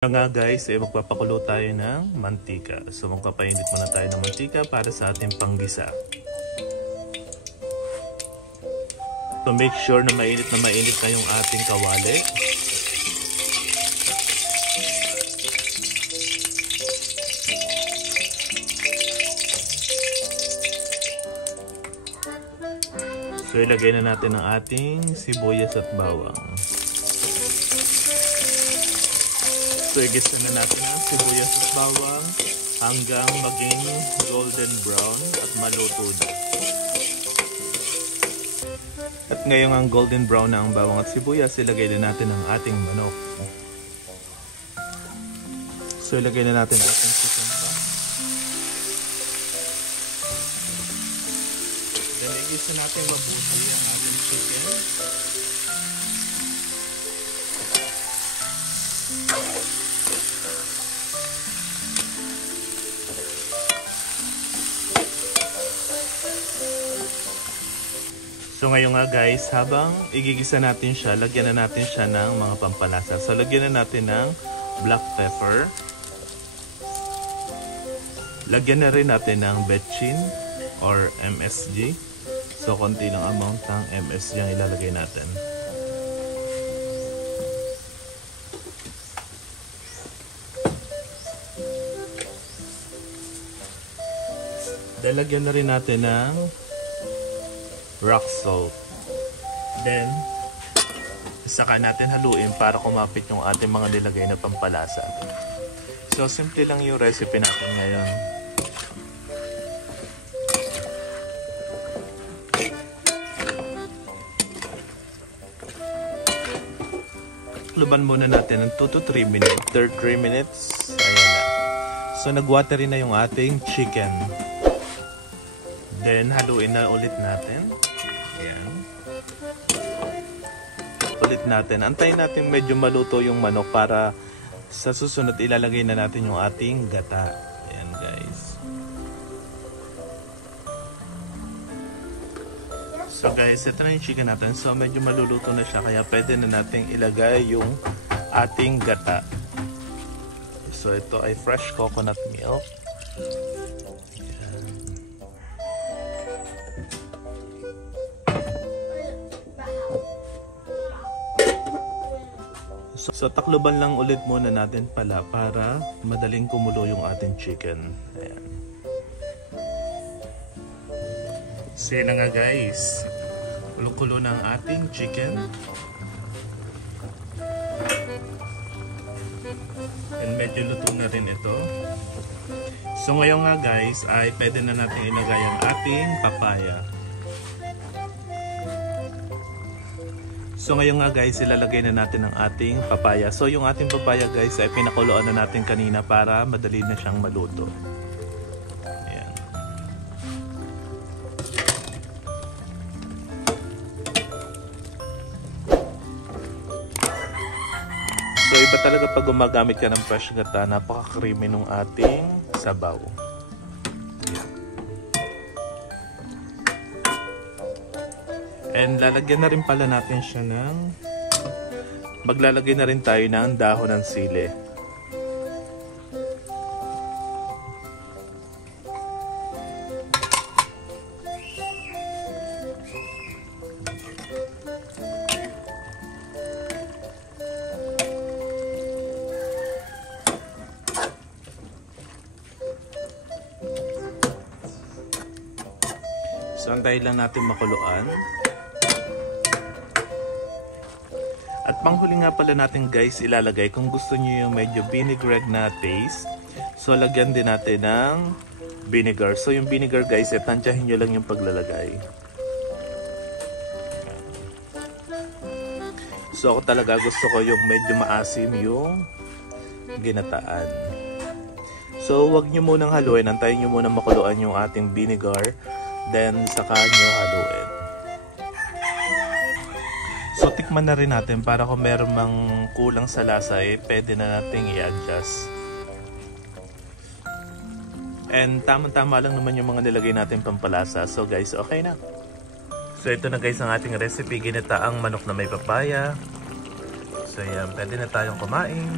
Nga guys, magpapakulo tayo ng mantika. So magpapainit muna tayo ng mantika para sa ating panggisa. So make sure na mainit na yung ating kawali. So ilagay na natin ang ating sibuyas at bawang. So igisa na natin ang sibuyas at bawang hanggang maging golden brown at maluto na. At ngayong ang golden brown na ang bawang at sibuyas, ilagay na natin ang ating manok. So ilagay na natin ang ating chicken pa. Then igisa natin mabuti ang ating chicken. So ngayon nga guys, habang igigisa natin siya, lagyan na natin siya ng mga pampalasa. So lagyan na natin ng black pepper. Lagyan na rin natin ng betchin or MSG. So konti lang amount ng MSG ang ilalagay natin. Lagyan na rin natin ng rock salt. Then, saka natin haluin para kumapit yung ating mga nilagay na pampalasa. So, simple lang yung recipe natin ngayon. Luban muna natin ng 2 to 3 minutes. After 3 minutes, ayan na. So, nag-watery na yung ating chicken. Then, haluin na ulit natin. Ayan. Ulit natin. Antayin natin medyo maluto yung manok para sa susunod ilalagay na natin yung ating gata. Ayan guys. So guys, ito na yung chicken natin. So medyo maluluto na siya kaya pwede na natin ilagay yung ating gata. So ito ay fresh coconut milk. So takloban lang ulit muna natin pala para madaling kumulo yung ating chicken. Ayan. So yun na nga guys. Kulo-kulo na ang ating chicken. And medyo luto na rin ito. So ngayon nga guys ay pwede na natin ilagay ang ating papaya. So ngayon nga guys, ilalagay na natin ang ating papaya. So yung ating papaya guys ay pinakuluan na natin kanina para madali na siyang maluto. Ayan. So iba talaga pag gumagamit ka ng fresh gata, napaka-creamy ng ating sabaw. And lalagyan na rin pala natin siya ng maglalagay na rin tayo ng dahon ng sili. So antayin lang natin makuluan. At panghuli nga pala natin guys, ilalagay kung gusto niyo yung medyo vinaigrette na taste. So lagyan din natin ng vinegar. So yung vinegar guys, tansyahin nyo lang yung paglalagay. So ako talaga gusto ko yung medyo maasim yung ginataan. So wag nyo munang haluin, antayin nyo munang makuluan yung ating vinegar. Then saka nyo haluin. So tikman na rin natin para kung meron mang kulang sa lasa eh, pwede na natin i-adjust. And tamang-tama lang naman yung mga nilagay natin pampalasa. So guys, okay na. So ito na guys ang ating recipe, ginataang manok na may papaya. So yan, pwede na tayong kumain.